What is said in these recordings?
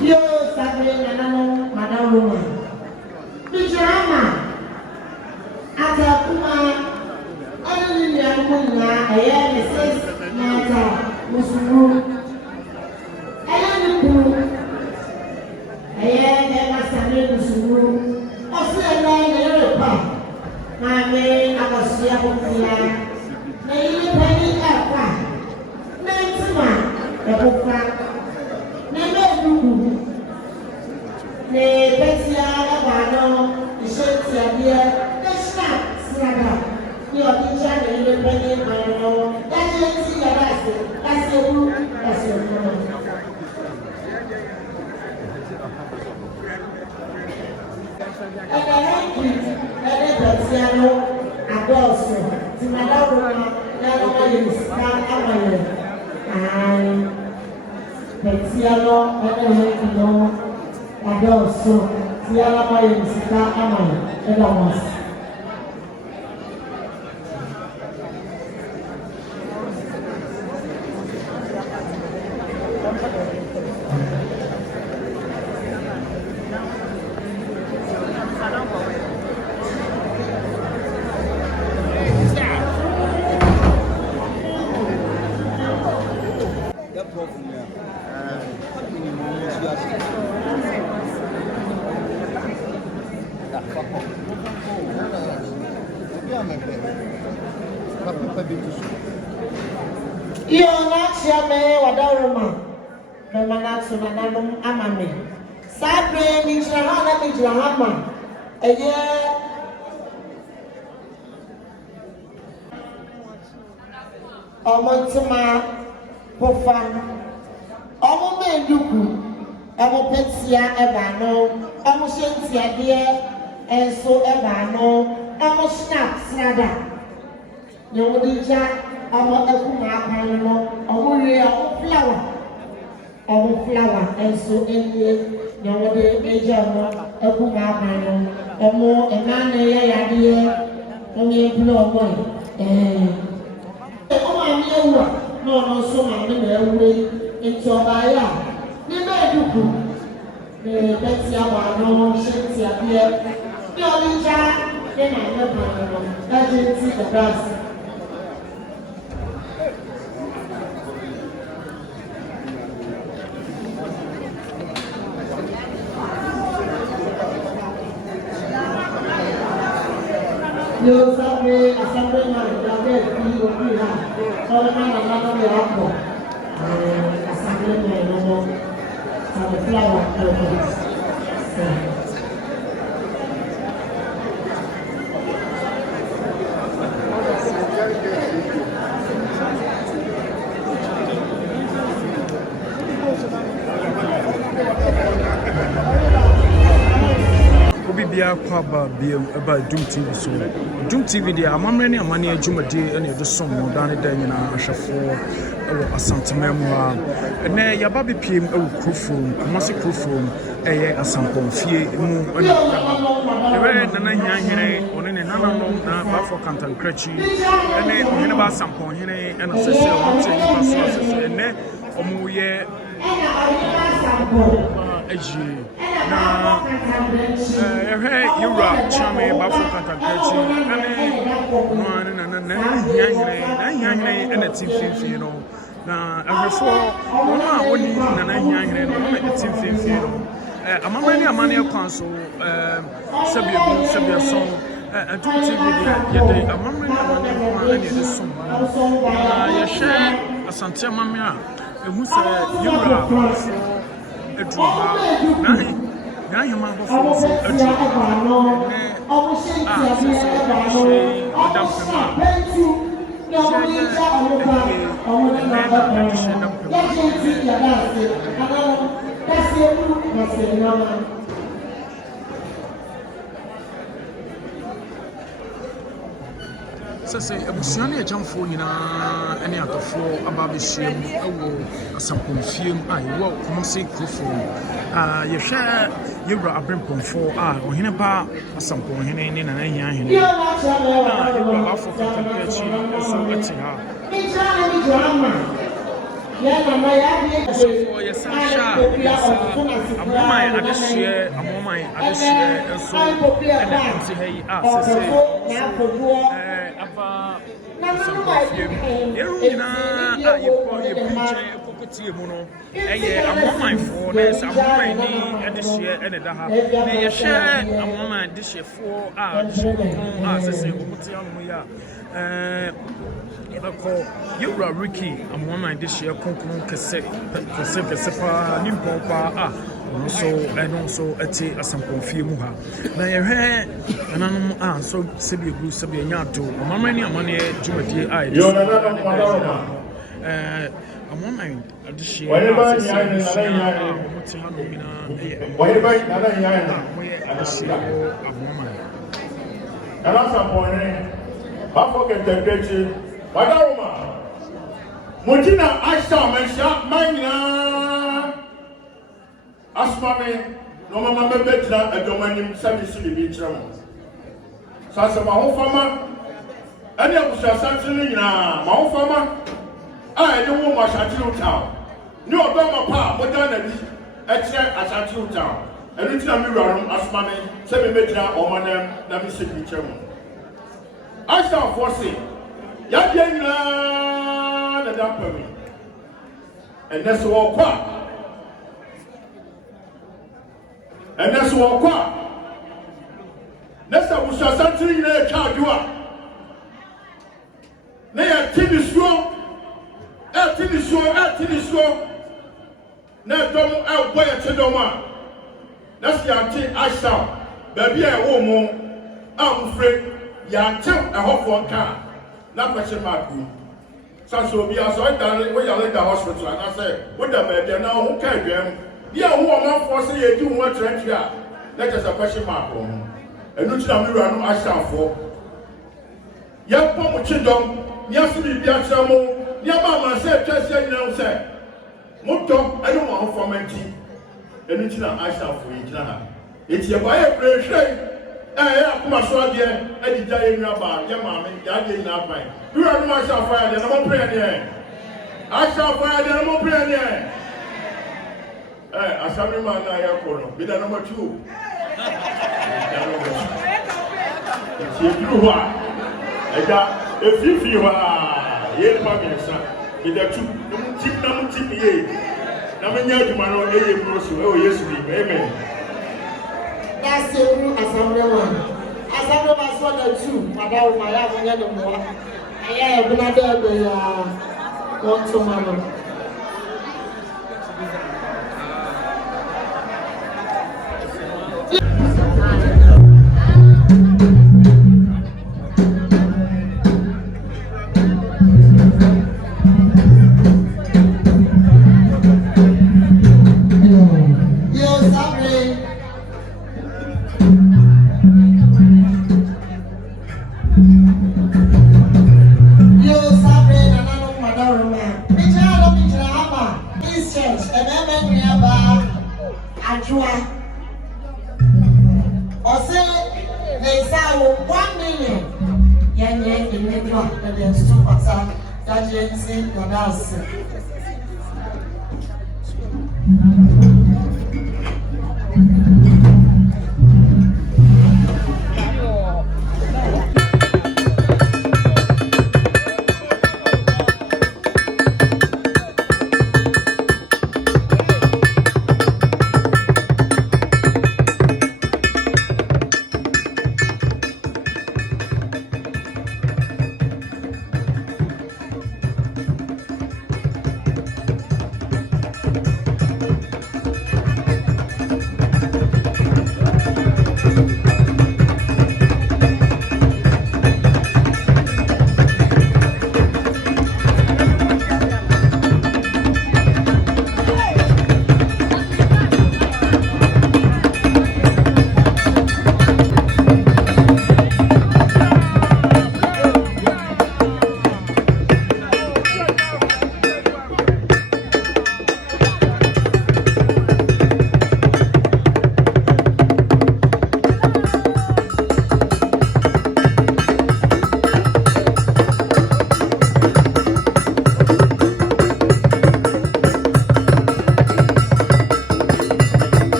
Yo, Sabrina, Madame Woman. Bijama, Pokuaa, only Yakuna, a year, Mrs. Nata, Musumu, Ayaniku, a year, never Sabrina Musumu, also a line in Europa. My main Akosua Pokuaa, Nail Penny Alpha, Nantima, the Pokuaa. Ne betia abano ishetia bia desha sraga ni odija ne ile peni mano dajeti ya dase dasebu dasebu ene betia no adoso ti madawo na no yisika amaye ai betia no ene no adoso ti alama yisika amaye edawas Yo nacha me wadaruma me manatsu nananum amame sabe ni jirahama eye omontima pofa omo menduku omo petia ebano omo shentia de enso ebano omo snap srada no dija omo ekuma apano omo re omo flower enso enye no de eja mo ekuma apano omo enane ya yade omo eblo omo omo amiewa no so ma me na ewe nti obaya ni me duku ni betia wa no shentia de ni olija de na me pano agenti the grass yo sabe Asampon na dawe ki okira ona na na me hapo Asampon na no sabe flower Bia kwaba bia about Doom TV so Doom TV dia amamre ne amane adwumade ene de som no dane da nyina ahwefo ewo asantemam a ne yaba bepiem ewo krofom amase krofom eye Asampon fie mu ene ewe nana Hiahene one ne nana no na bafo kantankrachi ene Oheneba Asampon hene ene sese o tse nipa so sese ene omuye eji na yura chame bafo kantankrachi ene no na Hiahene ene tififi no na ahwefo wona woni nana Hiahene no wona tififi no amamani amane kwan so sabia so Doom TV yede amamani amane kwan ene de som na yehwe asante amame a ehu se yura eduha na hema bofo so eduha ne say abusua na agyanfo nyinaa ene atofo ababehyiam ewo Asampon fiem a yewo Kumasi Krofo yehwe yewura abrempomfo Oheneba Asampon hene ne nana Hiahene yewura bafo kakakachi so ati ha so for yesasha amomai adehye so ene nti hey sese aba Asampon yeruna ye preacher ekokotie mu no eye amomai for nes amomai ni adehye ene da ha na yehwe amomai adehye for sese omuti anu ya Ebako yura Ricky amona this year konkon kese pa nimpopa so eti Asampon fie mu ha na yehwe nanom so sebi egu sebi nyato amama ni amane djumadi amona this year Wadaruma Mutina Aisha Mesha Magna Asmame no mama betra edomanim service de bitram Sasa ma ho fama ani abusasante ni nyina ma ho fama ede wo ma shatiro town ni obama pa moda na bi eche ashatiro town enu tina mi wurarum asmame se me betra omanem na mi se bitram Aisha force Yadina the Dampami and that's all qua. And that's all qua. Next time we shall something in a child you are. Nay, at Tinisho, now don't out boy at Chedoma. That's the anti I sound. Baby, I won't. I'm afraid you're a hot one car. That question mark. So be as I done when you left the hospital and I said, what the baby now who can them? Yeah, who am I for say you do what trend here? That is a question mark. And which I'm running I stand for. Young Pomo Chidom, Yassi Biachamo, Yamama said, just say now say, Moto, I don't want for mentee. And which I stand for each other. It's your buyer pressure. Kuma so again, Eddie Jay Naba, Yamami, Yadi Napai. You are my fire, the number prayer. I shall fire the number prayer. Asamima Nayakoro, be the number 2. It's you do what? If you are, yet Pamisa, with the 2, number 2, Namanya, oh, yes, amen. That's the rule as I'm the one. As I'm the one, the two, Madame, my have another one. I have another one tomorrow.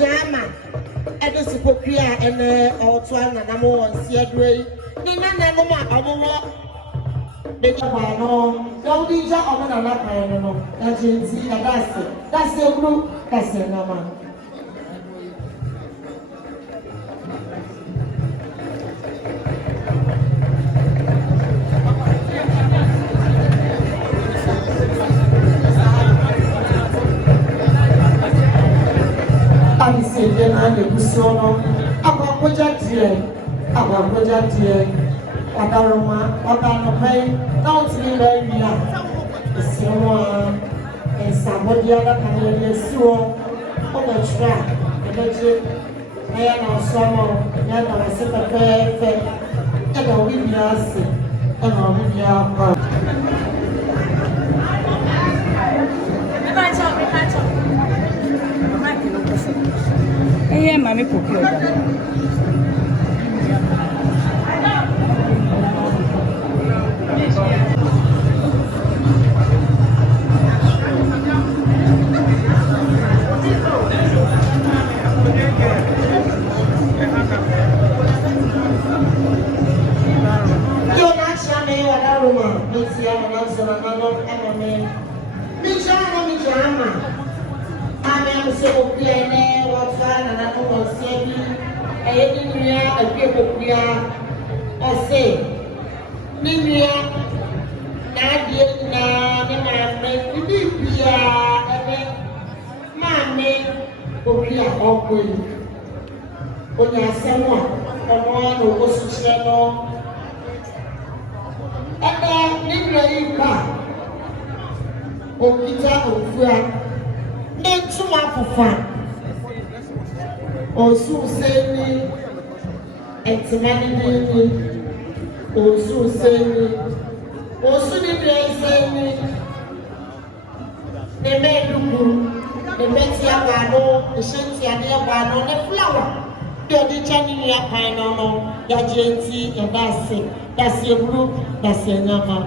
drama. And this is Pokuaa and Otuan and Amo and Siadway. Nana no more, they don't know. Don't be just on another no. That's it. That's the group. That's the number. I'm saying, I'm the Sono. About project here. About project here. Adaroma, Adaroma, don't be very young. The Soma and somebody other can be so on the track. The budget, I am on summer, and I was a fair, and I'll be sick, and I'll be out. Mami Pokuaa. Osu seni, entimani osu seni, osu ni seni, ne medugu, ne meti agano, ne shenti agano, ne flower. The channel ya pano no, ya jenti, ya that's your group, that's your number.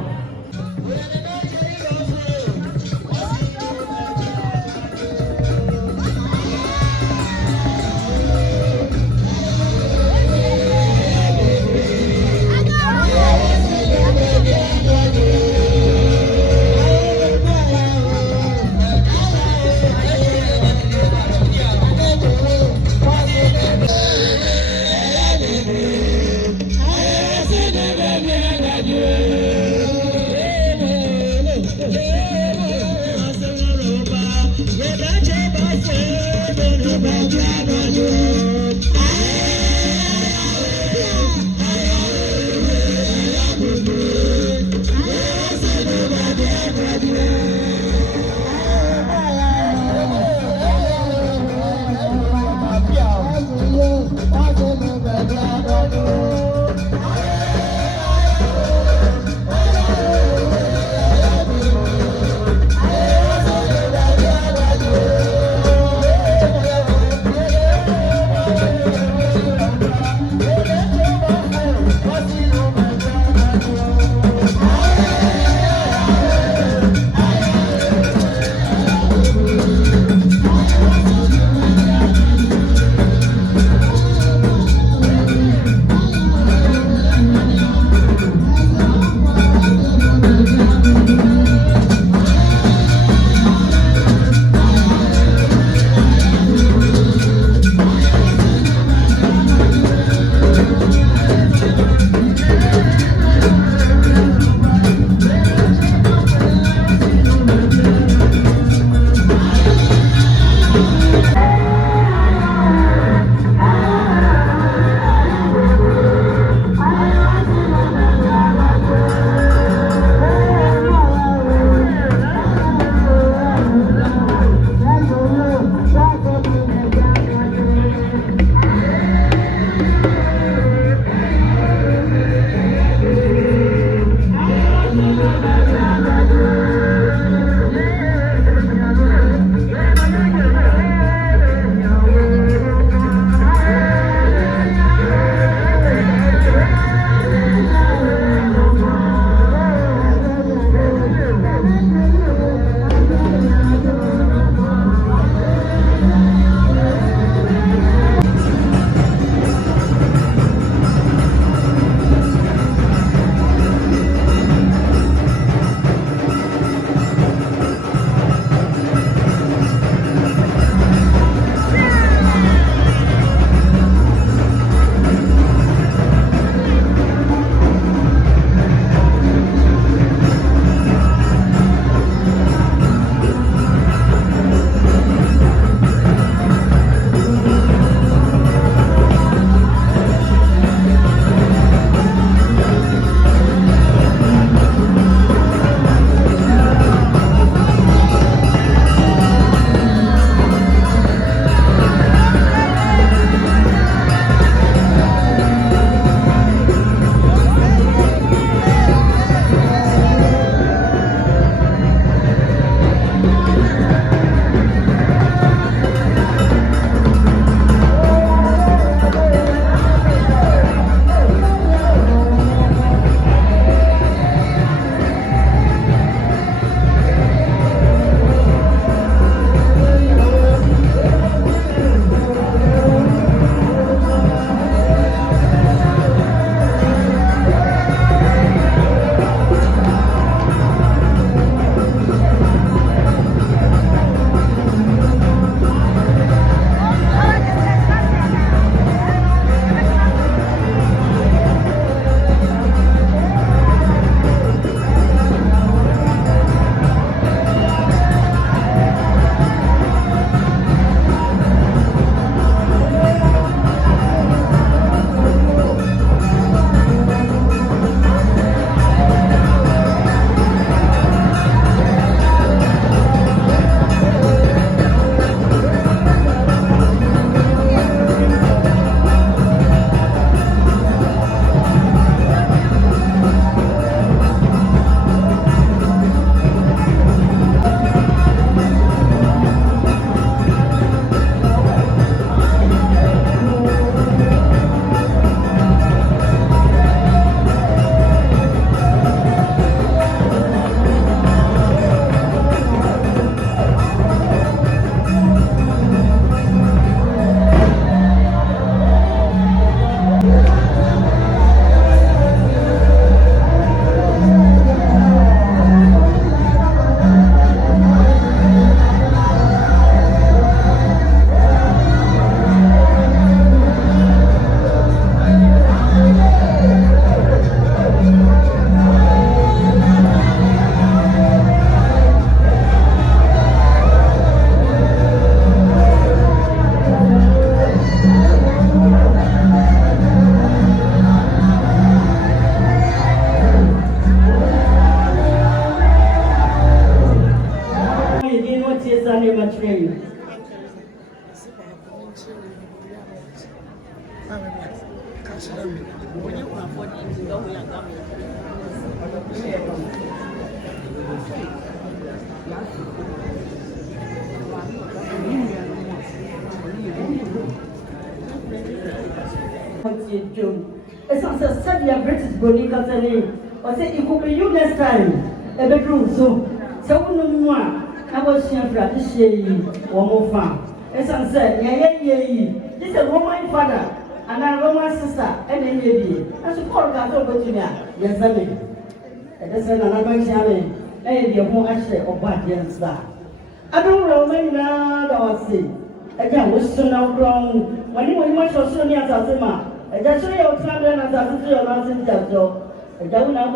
It's not a study British Bonnie Catholic. I said, it could be you next time. A bedroom, so no more. I was here for this year, one more farm. As I said, yeah. This is a Roman father and a Roman sister, and then baby. I support that over to me. Yes, I mean. And that's another challenge. And you're more actually of bad yes, sir. I don't know now, I see. Again, we're still now grown. When you much of Sonia Tasima, and that's why you're traveling as a sister of Nazi. Don't know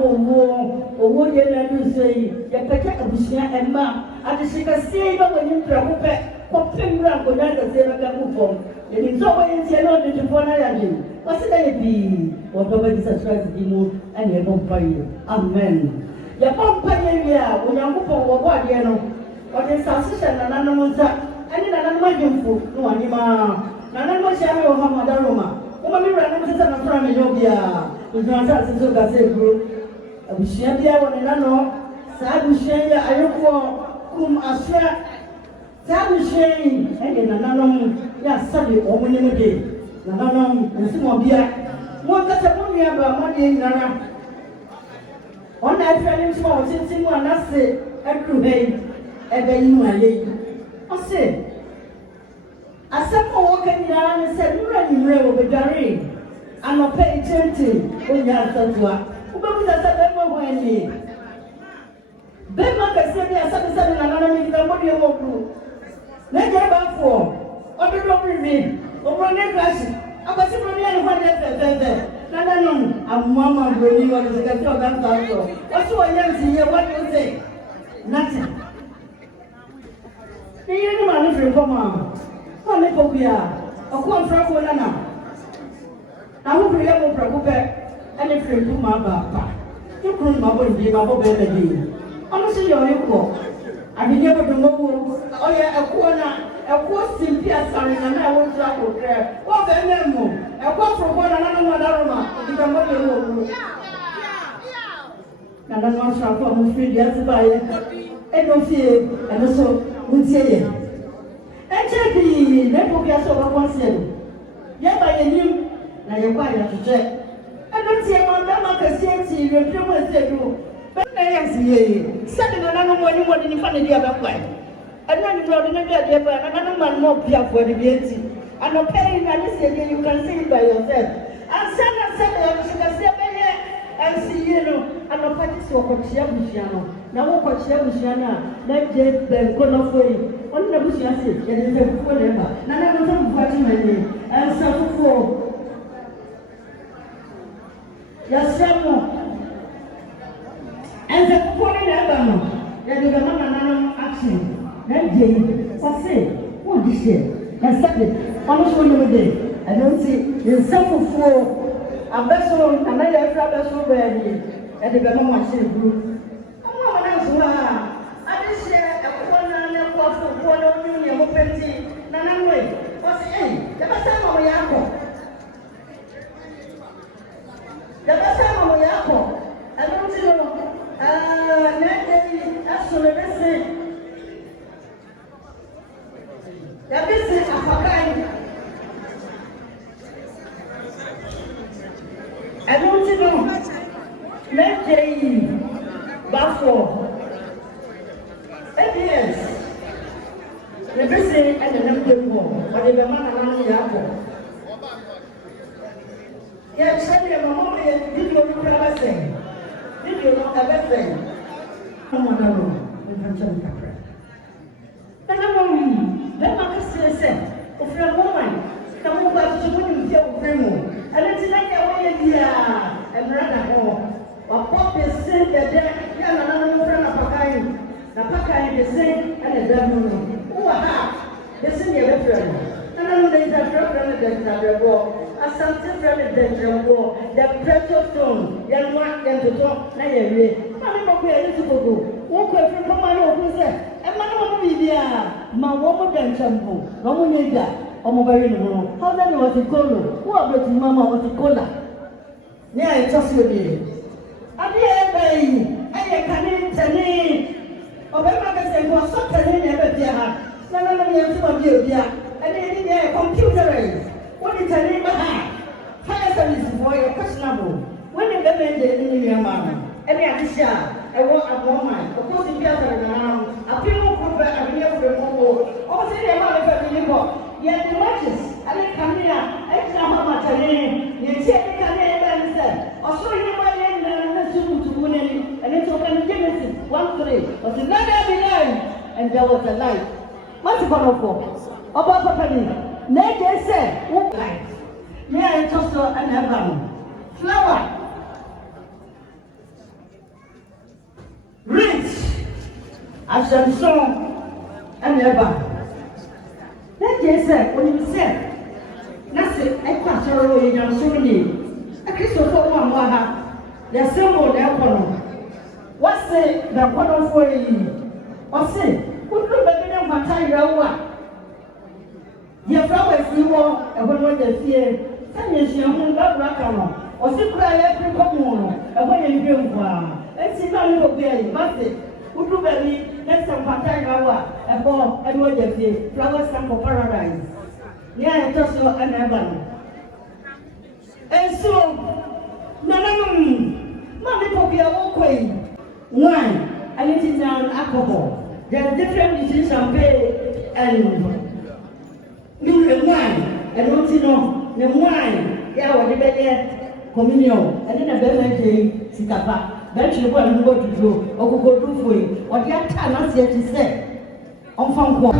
who you never say, you packet of Bushia and Ma. I just say, when you travel back, what thing around for that as ever can move from. And it's always a lot to phone I am. What's it be? Whatever is a stress to you and you won't pay you. Amen. You won't pay you when you move for what you know. What is suspicion and anonymous and in another medium food, no anima. None of Shadow of Hamadama. Woman ran into the family of Yobia. We don't have to look at the group. I will share the one and I know. Sabu share, I look for whom I share. Sabu sharing, and in another, yes, Sunday or Monday. Nanam, and some of Bia. One that's a money about money in Nana. One night, friend, small, since you want to say, every day, every day. I say, Asampon walking down and said, "You ready, with Gary? I'm not paying attention when you have to do it." Who goes to the Bema when he? Bema can say, "I said, I'm not going to what you want to." Let's get back for. What do you want me? Over the class. I was simply on one day. No. I'm Mama Brody, what is it? What's what you see here? What do you say? Nothing. Do you know if you come on? Pokuaa, a quite franco nana. I hope you have a Pokuaa and if you do my papa. You couldn't be my baby. Honestly, you're equal. I mean, never do more. Oh, yeah, a corner, a quarter simply as sorry, and I won't travel there. What the name? A quarter from one another aroma. You can what you will. Now, that's one shop from 3 years by and no fear, and also would say it. And check the network of one cell. Yet by a new, now you're quite to check. I don't see a man that can see you, you're doing but I see second another one you want in front of the other way. And then you know, another man more here for the beauty. And no paying, and you can see it by yourself. And send you can step in here and see you know, and no parties for Cochiabusiano. Now, what Cochiabusiana, let them go for you. On the bush, I said, it is a whatever. None of them watching my name. And some for yes, and the point ever, that is a man action. Then Jay, what's it? What is it? And second, almost 1 day. I don't see in some for a vessel, and I have a vessel ready, and the Gamma machine group. Oh, I just share a corner for 4 million open Nana way. What's it? The best time of Yako. The best time of Yako. I don't know. Actually, let's say, this is a Pokuaa. I don't know. Let's say, Buffalo. Yes. The best and the number one, but the man around the apple. Yes, send your mom, did you remember saying? Did you know everything? Come on, we can tell you. Then I'm going then I can say, if you're a woman, come over to you, you'll bring and it's like a way here and rather home. Or pop is saying that there, young another friend of Pokuaa. The Pokuaa is saying, and the devil. Who are half? They sing your friend. And I know there's a friend that the war. Asante friend that the war. The precious stone, young one, and the top, and I'm not going to go. Walk away from my own, and my own media. My woman than shampoo. No one need that. Omobari no. How many was it colo? Who are the mama was it cola? Yeah, it's just you. I can't tell me. Obama said, was so telling never be a hat. No, you have to be a and then a computer. What is her name? Higher service for your questionable. When you get in your mama, any addition, I want a woman, of course, in Piazza, a people group, a real removal, or say a mother of the book. Yet the matches, I didn't come here, I don't know how much I need. You see, I can't say, or show you my name and to win any, and it's open Genesis 1:3. But the night I began, and there was a light. What's it going for? About Papa, let they say, what light? May I toss an heaven? Flower. Rich. Asampon and ever. Let they say, when you say, nothing, I can't show you in so many. A Christopher one more. The symbol, the Apollo. What's it, the Apollo for you? Or say, who look at them for time? Your flowers, you want, and when they fear, some years you won't love Rakano, or sit cry every common, and when you dream for. And see, no little baby, must it? Who do baby, let's some part time hour, and for and what they fear, flowers come for paradise. Yeah, just so an heaven. And so, Mommy Pokuaa walkway. Wine, and it is now alcohol. There are different between champagne and wine, and what you know, the wine, yeah, what the better communion, and then a better sitapa. Then you want to go to do, or go do for you, or the other time, as yet to say, on phone call.